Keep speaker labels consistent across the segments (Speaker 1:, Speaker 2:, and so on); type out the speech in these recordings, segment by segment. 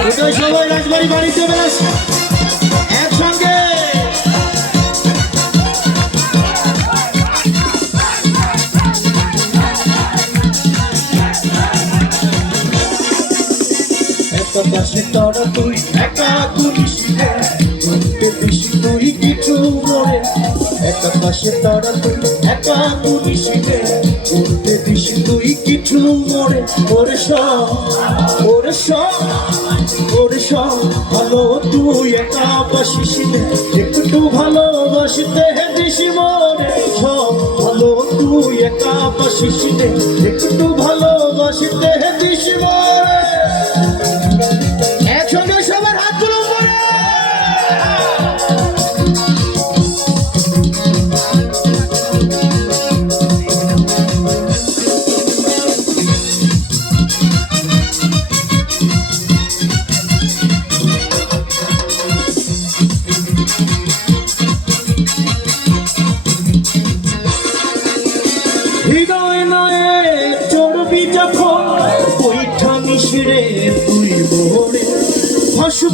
Speaker 1: এটাই সবাই রাজবাড়ি বাড়িতে বেলাস একসঙ্গে। পাশে তারা তুই একা তুলিস ঘুরতে বেশি তুই, কিছু মরে একটা পাশে তারা তুই একা তুলিস ঘুরতে বেশি তুই, কিছু সব ওরে সব ওরে সব। ভালো তুই একা বাসিস একটু ভালোবাসতে দিস মরে সব ভালো তুই একা বাসিস একটু ভালোবাসতে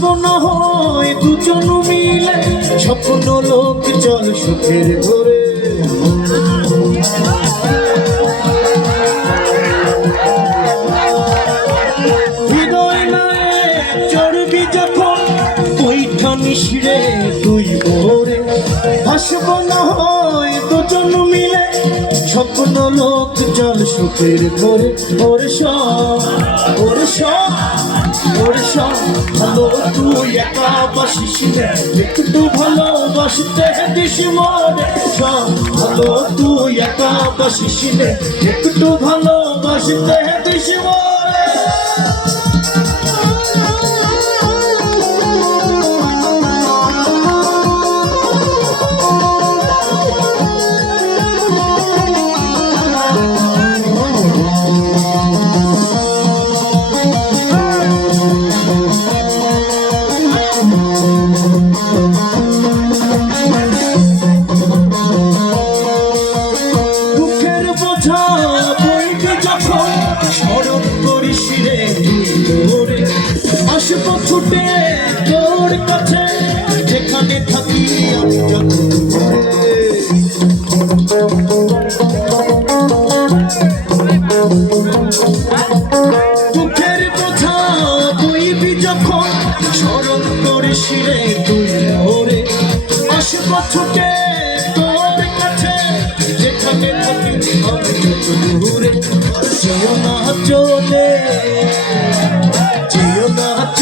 Speaker 1: হাসব না হয় দুজন মিলে, স্বপ্ন লোক জল সুখের নয়ে চড়বি যখন বৈঠা মিশরে তুই মোরে হাসব না হয় দুজন মিলে, স্বপ্ন লোক জল সুখের ঘরে ওরে সব ওরে সব ওরে সব ভালো তুই একা বাসিস একটু ভালোবাসতে দিস মরে সব ভালো তুই একা বাসিস একটু ভালোবাসতে দিস মরে ছুটে তোর কাছে, যেখানে থাকি। দুঃখের রে তুই আসব ছুটে তোর কাছে, যেখানে থাকি দূরে যেও না চলে।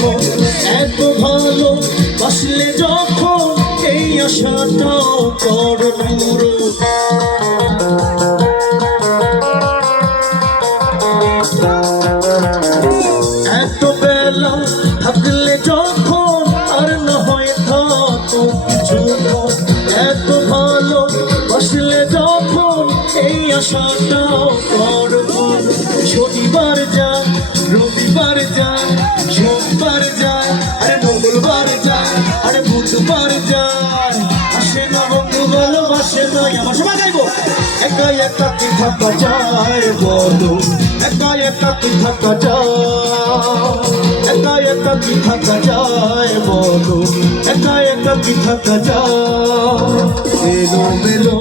Speaker 1: মন। এত ভালো বাসলে যখন এই আশাটাও কর বুধবার যায় আসে না বন্ধু ভালোবাসে না আমার সবাই যাইবো একা একা কি থাকা যায় বলো একা একা কি থাকা যায় একা একা কি থাকা যায় বলো একা একা কি থাকা এলো মেলো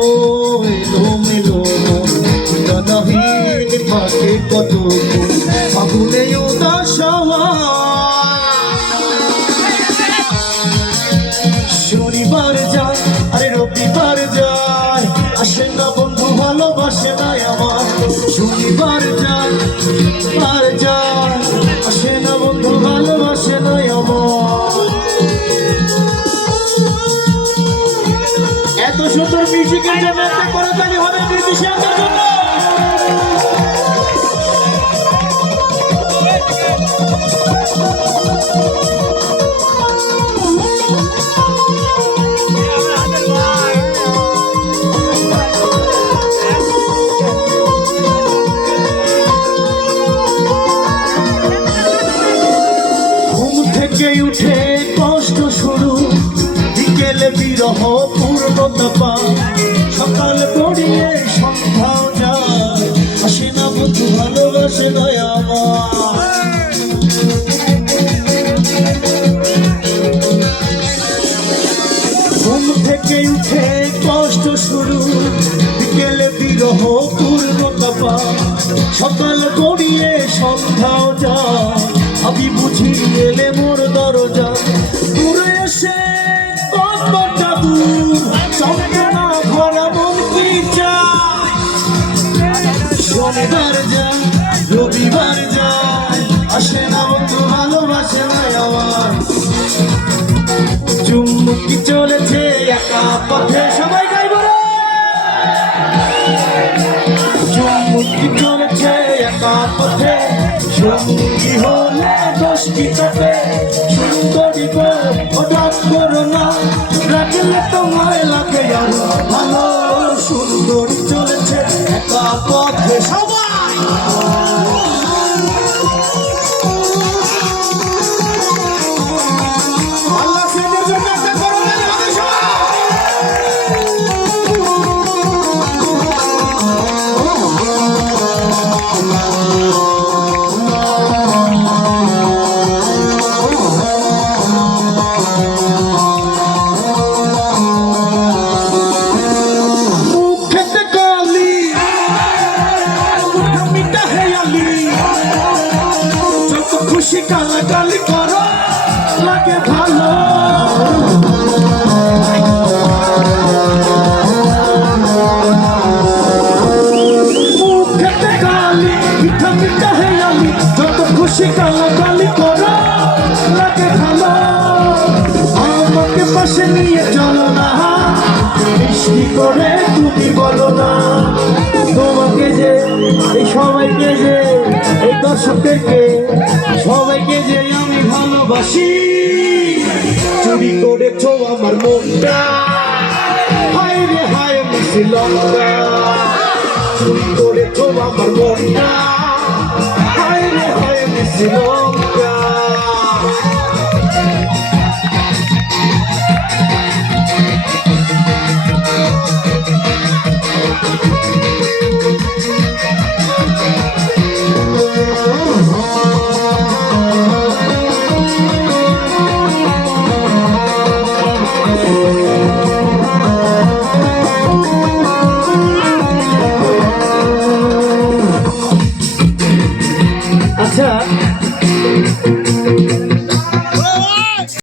Speaker 1: এলো মেলো নাহিন পাকে কত ফাগুনে উদাস আসে না আমার। শনিবার যায় আর যায় আসে না বন্ধু, ভালোবাসে না আমার এত সুন্দর মিউজিকের জন্য করে তাহলে হবে ব্রিটিশ জন্য। পা সকাল গড়িয়ে সন্ধ্যাও যায়। হাসি না বন্ধু ভালোবাসে নয় আমার। ঘুম থেকে উঠে কষ্ট শুরু। বিকেলে বিরহ পূর্ণতা পা সকাল গড়িয়ে সন্ধ্যাও যা আমি বুঝি এলে মোর দরজা। দূরে এসে শনিবার যায়, রবিবার যায়। আসে না বন্ধু ভালোবাসে আমার চুমুকি চলেছে একা পথে, সবাই গাইব চুমুকি চলেছে একা পথে, সঙ্গী হলে দোষ চোখে সুন্দরী তোমায় লাগে আরও ভালো, সুন্দরী একা পথে সবাই কালা কালি করো, লাগে ভালো। যত খুশি কালা করো, লাগে ভালো। সবাইকে যে, এই দর্শকদেরকে ভালোবাসি। চুরি করেছ আমার মনটা। হায় রে, হায় মিশিলঙ্কা চুরি করেছ আমার মনটা। হায় রে, হায় মিশিলঙ্কা